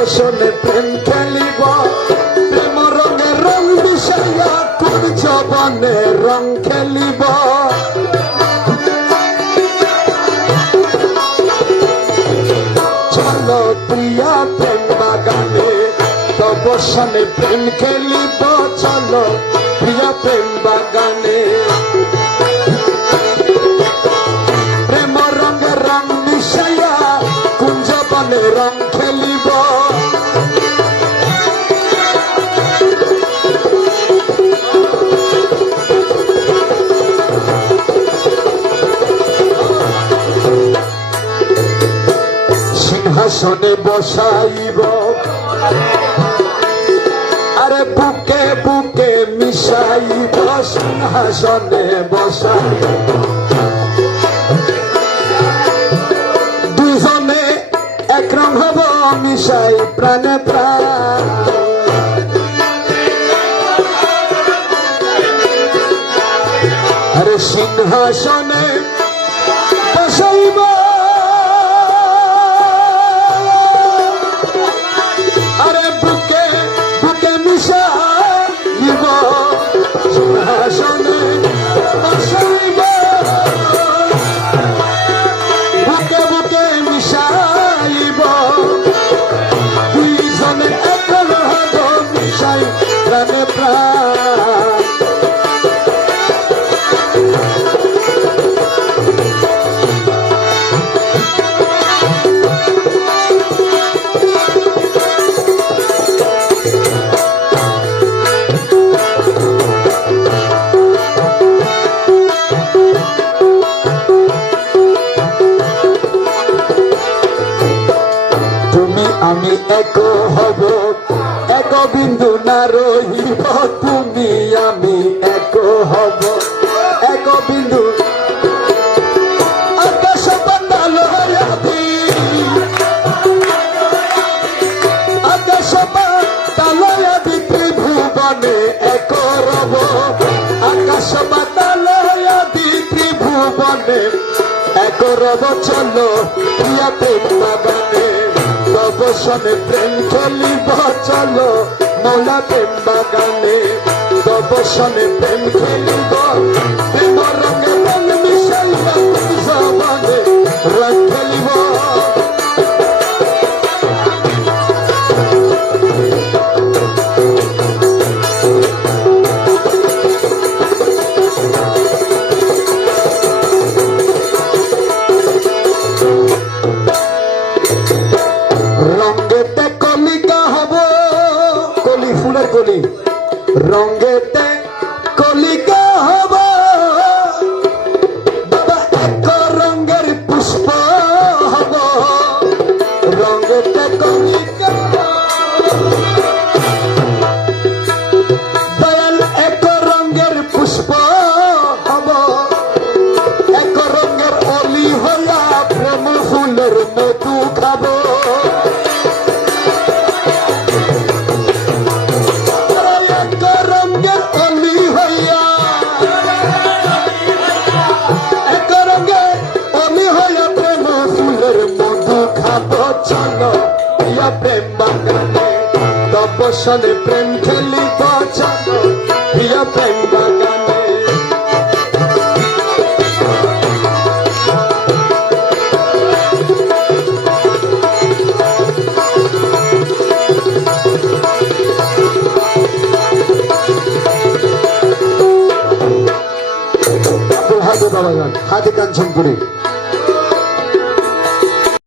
বসনে প্রেম খেলিব। প্রেম রঙে রং বিষয়া কোন জবনে রং খেলিব। চলো প্রিয়া প্রেম বাগানে তবসনে প্রেম খেলিব। চলো প্রিয়া প্রেম বাগানে। সিংহাসনে বসাইব। আরে বুকে বুকে মিশাইব, সিংহাসনে বসাইব। দুজনে এক রং হব, মিশাই প্রাণে প্রাণ। আরে সিংহাসনে আমি এক হব, এক বিন্দু না রহিব, তুমি আমি এক হব। এক বিন্দু এক রব। চলো প্রিয়া প্রেম বাগানে। তবসনে প্রেম খেলিব চলো মোলা প্রেম বাগানে। দবসনে প্রেম খেলিব কলি রঙ্গেতে কলিকা হব। বাবা এক খাব চলো ইয়া প্রেম বাগানে তপসনে প্রেম খেলিব চলো ইয়া প্রেম বাগানে। হাতে বাবা